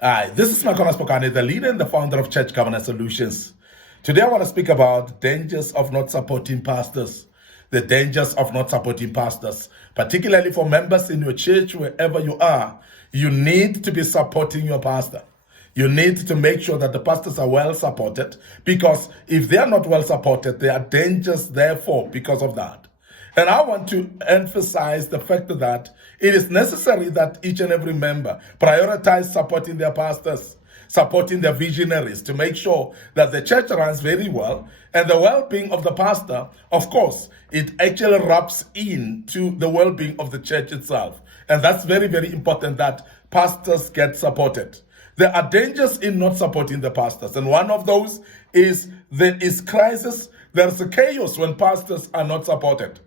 Hi, this is Micornus Phokane, the leader and the founder of Church Governance Solutions. Today I want to speak about dangers of not supporting pastors. The dangers of not supporting pastors, particularly for members in your church, wherever you are. You need to be supporting your pastor. You need to make sure that the pastors are well supported, because if they are not well supported, there are dangers therefore because of that. And I want to emphasize the fact that it is necessary that each and every member prioritize supporting their pastors, supporting their visionaries, to make sure that the church runs very well. And the well-being of the pastor, of course, it actually rubs into the well-being of the church itself. And that's very, very important that pastors get supported. There are dangers in not supporting the pastors. And one of those is there is crisis, there's a chaos when pastors are not supported.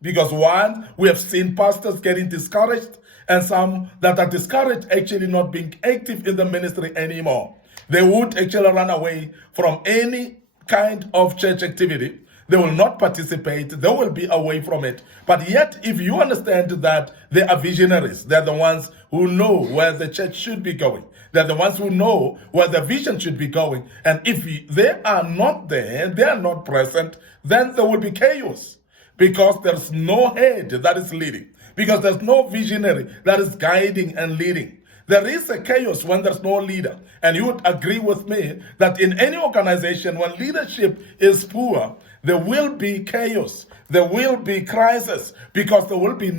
Because one, we have seen pastors getting discouraged, and some that are discouraged actually not being active in the ministry anymore. They would actually run away from any kind of church activity. They will not participate. They will be away from it. But yet, if you understand that they are visionaries, they're the ones who know where the church should be going. They're the ones who know where the vision should be going. And if they are not there, they are not present, then there will be chaos. Because there's no head that is leading. Because there's no visionary that is guiding and leading. There is a chaos when there's no leader. And you would agree with me that in any organization, when leadership is poor, there will be chaos. There will be crisis, because there will be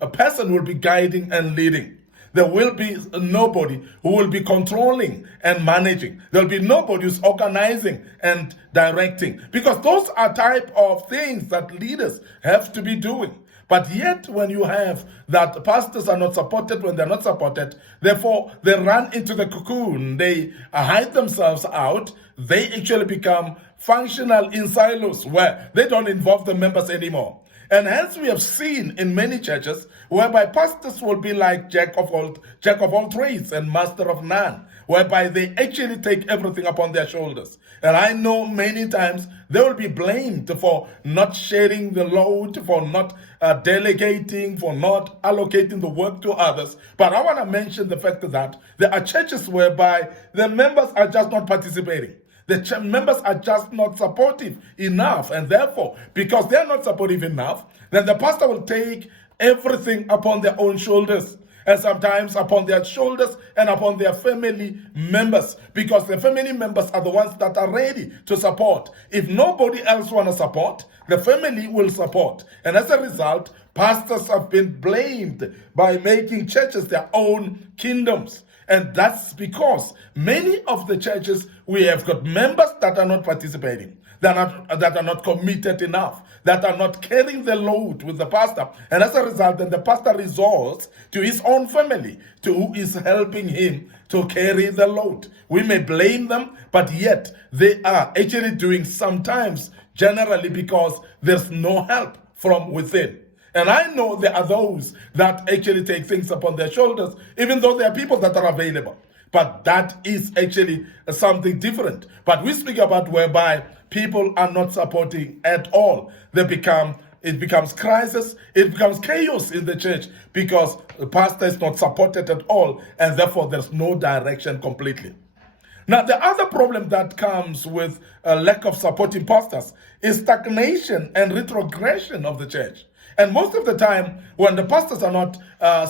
a person will be guiding and leading. There will be nobody who will be controlling and managing. There will be nobody who's organizing and directing, because those are type of things that leaders have to be doing. But yet, when you have that pastors are not supported, when they're not supported, therefore they run into the cocoon, they hide themselves out, they actually become functional in silos where they don't involve the members anymore. And hence we have seen in many churches whereby pastors will be like jack of all trades and master of none, whereby they actually take everything upon their shoulders. And I know many times they will be blamed for not sharing the load, for not delegating, for not allocating the work to others. But I want to mention the fact that there are churches whereby the members are just not participating. The members are just not supportive enough, and therefore, because they are not supportive enough, then the pastor will take everything upon their own shoulders, and sometimes upon their shoulders and upon their family members, because the family members are the ones that are ready to support. If nobody else wants to support, the family will support. And as a result, pastors have been blamed by making churches their own kingdoms. And that's because many of the churches, we have got members that are not participating, that are not committed enough, that are not carrying the load with the pastor. And as a result, then the pastor resorts to his own family, to who is helping him to carry the load. We may blame them, but yet they are actually doing sometimes, generally because there's no help from within. And I know there are those that actually take things upon their shoulders, even though there are people that are available. But that is actually something different. But we speak about whereby people are not supporting at all. It becomes crisis, it becomes chaos in the church, because the pastor is not supported at all, and therefore there's no direction completely. Now, the other problem that comes with a lack of supporting pastors is stagnation and retrogression of the church. And most of the time, when the pastors are not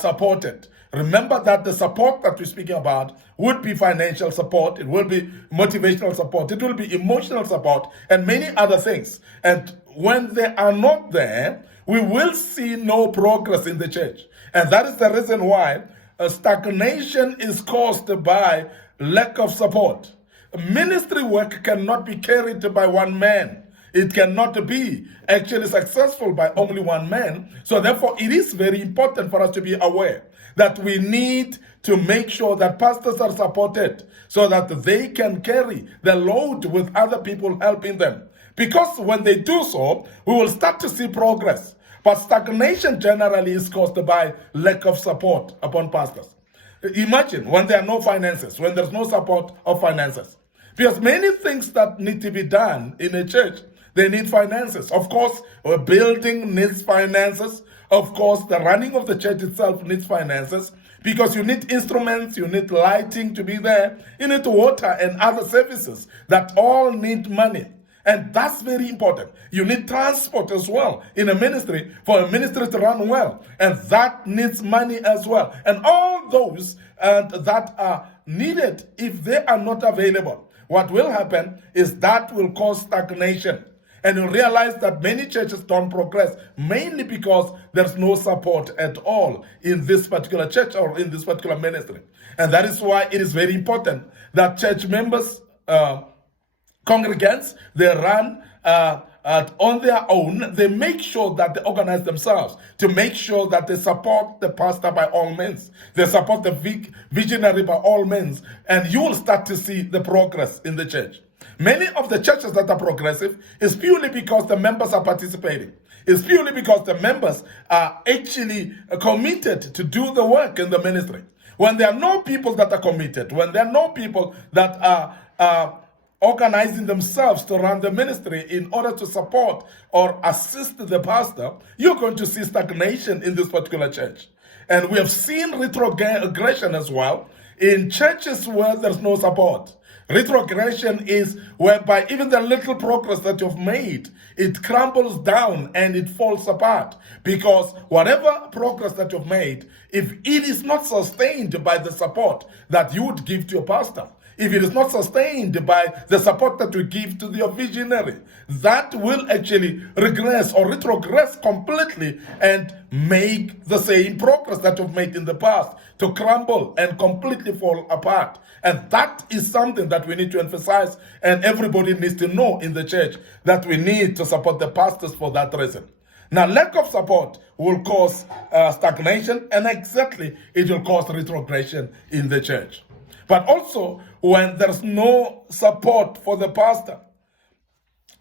supported, remember that the support that we're speaking about would be financial support, it will be motivational support, it will be emotional support, and many other things. And when they are not there, we will see no progress in the church. And that is the reason why stagnation is caused by lack of support. Ministry work cannot be carried by one man. It cannot be actually successful by only one man. So therefore, it is very important for us to be aware that we need to make sure that pastors are supported so that they can carry the load with other people helping them. Because when they do so, we will start to see progress. But stagnation generally is caused by lack of support upon pastors. Imagine when there are no finances, when there's no support of finances. Because many things that need to be done in a church, they need finances. Of course, a building needs finances. Of course, the running of the church itself needs finances. because you need instruments, you need lighting to be there, you need water and other services that all need money. And that's very important. You need transport as well in a ministry for a ministry to run well. And that needs money as well. And all those that are needed, if they are not available, what will happen is that will cause stagnation. And you realize that many churches don't progress, mainly because there's no support at all in this particular church or in this particular ministry. And that is why it is very important that church members, congregants, they run on their own. They make sure that they organize themselves to make sure that they support the pastor by all means. They support the visionary by all means. And you will start to see the progress in the church. Many of the churches that are progressive is purely because the members are participating. It's purely because the members are actually committed to do the work in the ministry. When there are no people that are committed, when there are no people that are organizing themselves to run the ministry in order to support or assist the pastor, you're going to see stagnation in this particular church. And we have seen retrogression as well in churches where there's no support. Retrogression is whereby even the little progress that you've made, it crumbles down and it falls apart. Because whatever progress that you've made, if it is not sustained by the support that you would give to your pastor, if it is not sustained by the support that you give to your visionary, that will actually regress or retrogress completely and make the same progress that you've made in the past to crumble and completely fall apart. And that is something that we need to emphasize, and everybody needs to know in the church that we need to support the pastors for that reason. Now, lack of support will cause stagnation, and exactly it will cause retrogression in the church. But also, when there's no support for the pastor,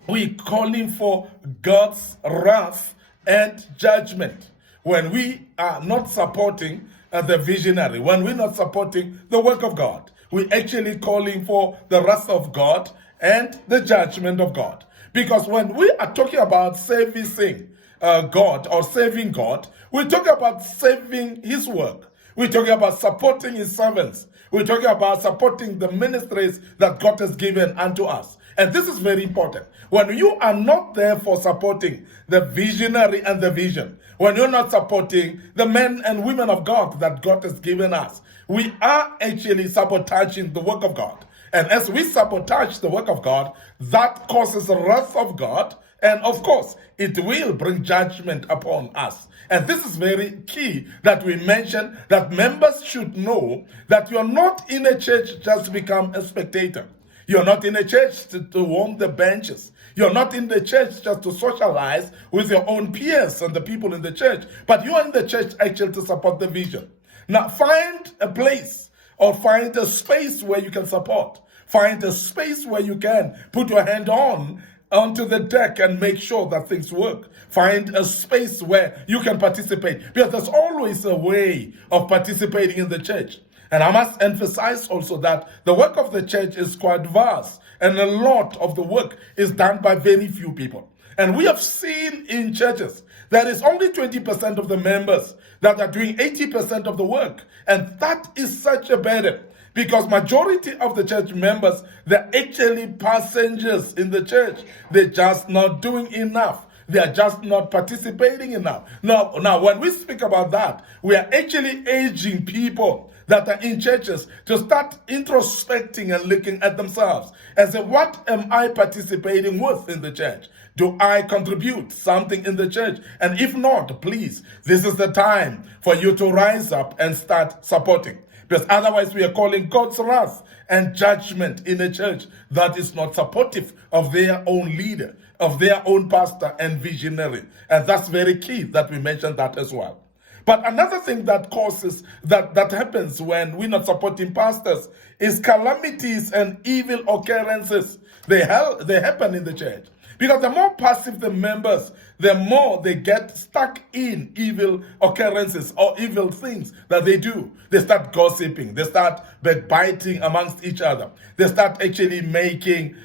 we calling for God's wrath and judgment. When we are not supporting the visionary, when we're not supporting the work of God, we're actually calling for the wrath of God and the judgment of God. Because when we are talking about servicing God or saving God, we're talking about saving his work. We're talking about supporting his servants. We're talking about supporting the ministries that God has given unto us. And this is very important. When you are not there for supporting the visionary and the vision, when you're not supporting the men and women of God that God has given us, we are actually sabotaging the work of God. And as we sabotage the work of God, that causes the wrath of God. And of course, it will bring judgment upon us. And this is very key that we mention, that members should know that you're not in a church just to become a spectator. You're not in a church to warm the benches. You're not in the church just to socialize with your own peers and the people in the church, but you're in the church actually to support the vision. Now, find a place or find a space where you can support. Find a space where you can put your hand onto the deck and make sure that things work. Find a space where you can participate, because there's always a way of participating in the church. And I must emphasize also that the work of the church is quite vast, and a lot of the work is done by very few people. And we have seen in churches that is only 20% of the members that are doing 80% of the work. And that is such a burden, because majority of the church members, they're actually passengers in the church. They're just not doing enough. They are just not participating enough. Now, when we speak about that, we are actually urging people that are in churches to start introspecting and looking at themselves and say, what am I participating with in the church? Do I contribute something in the church? And if not, please, this is the time for you to rise up and start supporting. Because otherwise we are calling God's wrath and judgment in a church that is not supportive of their own leader, of their own pastor and visionary. And that's very key that we mention that as well. But another thing that causes, that happens when we're not supporting pastors, is calamities and evil occurrences. They happen in the church. Because the more passive the members, the more they get stuck in evil occurrences or evil things that they do. They start gossiping. They start backbiting amongst each other. They start actually making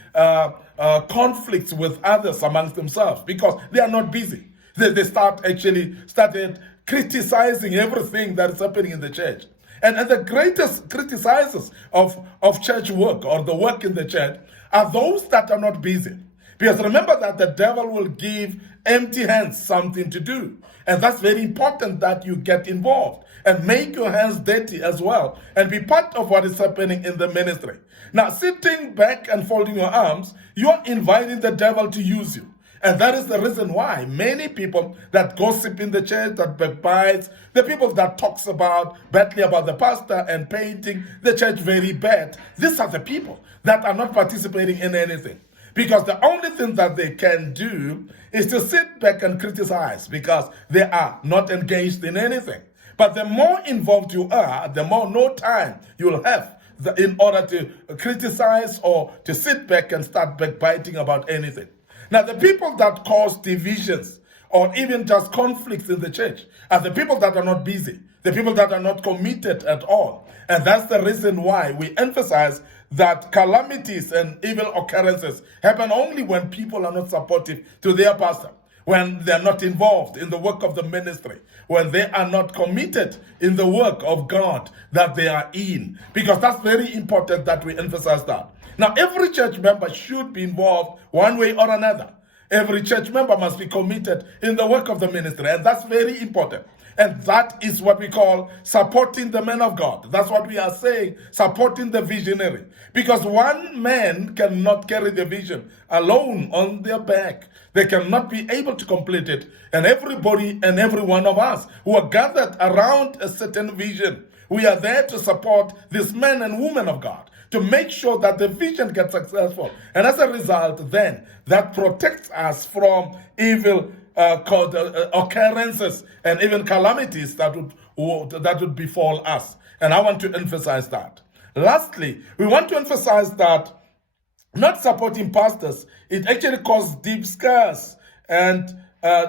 conflicts with others amongst themselves because they are not busy. They started criticizing everything that is happening in the church. And the greatest criticizers of church work or the work in the church are those that are not busy. Because remember that the devil will give empty hands something to do. And that's very important that you get involved and make your hands dirty as well and be part of what is happening in the ministry. Now, sitting back and folding your arms, you're inviting the devil to use you. And that is the reason why many people that gossip in the church, that backbites, the people that talks badly about the pastor and painting the church very bad, these are the people that are not participating in anything. Because the only thing that they can do is to sit back and criticize because they are not engaged in anything. But the more involved you are, the more no time you'll have in order to criticize or to sit back and start backbiting about anything. Now, the people that cause divisions or even just conflicts in the church are the people that are not busy, the people that are not committed at all. And that's the reason why we emphasize that calamities and evil occurrences happen only when people are not supportive to their pastor, when they're not involved in the work of the ministry, when they are not committed in the work of God that they are in. Because that's very important that we emphasize that. Now, every church member should be involved one way or another. Every church member must be committed in the work of the ministry, and that's very important. And that is what we call supporting the man of God. That's what we are saying, supporting the visionary. Because one man cannot carry the vision alone on their back. They cannot be able to complete it. And everybody and every one of us who are gathered around a certain vision, we are there to support this man and woman of God, to make sure that the vision gets successful. And as a result, then, that protects us from evil occurrences and even calamities that would befall us. And I want to emphasize that. Lastly, we want to emphasize that not supporting pastors, it actually causes deep scars and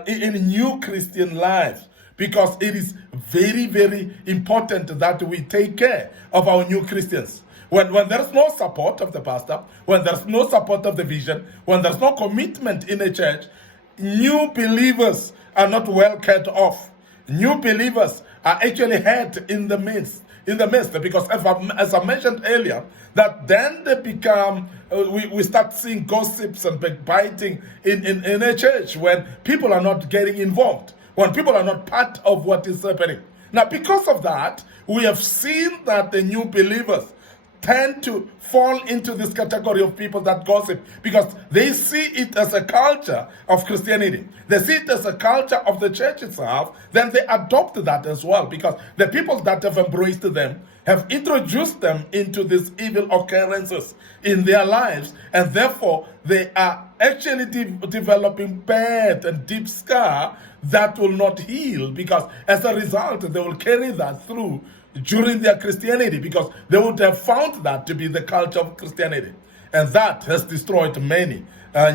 in new Christian lives, because it is very, very important that we take care of our new Christians. When there's no support of the pastor, when there's no support of the vision, when there's no commitment in a church, new believers are not well cared off. New believers are actually hurt in the midst, because as I mentioned earlier, that then they become, we start seeing gossips and backbiting in a church when people are not getting involved, when people are not part of what is happening. Now, because of that, we have seen that the new believers tend to fall into this category of people that gossip because they see it as a culture of Christianity. They see it as a culture of the church itself. Then they adopt that as well, because the people that have embraced them have introduced them into these evil occurrences in their lives, and therefore they are actually developing bad and deep scar that will not heal, because as a result they will carry that through during their Christianity, because they would have found that to be the culture of Christianity. And that has destroyed many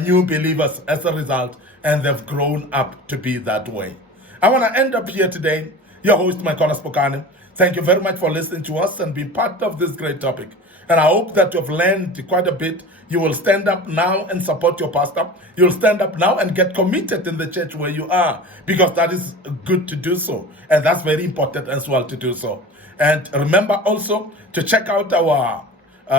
new believers as a result, and they've grown up to be that way. I want to end up here today. Your host, Micornus Phokane. Thank you very much for listening to us and being part of this great topic. And I hope that you've learned quite a bit. You will stand up now and support your pastor. You'll stand up now and get committed in the church where you are, because that is good to do so. And that's very important as well to do so. And remember also to check out our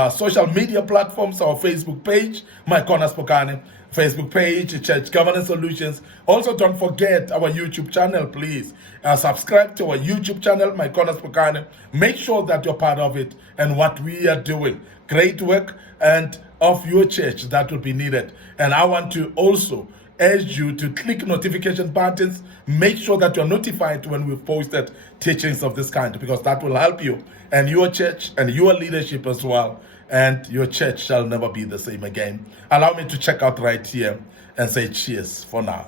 social media platforms, our Facebook page, Micornus Phokane, Facebook page, Church Governance Solutions. Also, don't forget our YouTube channel, please. Subscribe to our YouTube channel, Micornus Phokane. Make sure that you're part of it and what we are doing. Great work and of your church that will be needed. And I want to also urge you to click notification buttons. Make sure that you're notified when we've posted teachings of this kind, because that will help you and your church and your leadership as well. And your church shall never be the same again. Allow me to check out right here and say cheers for now.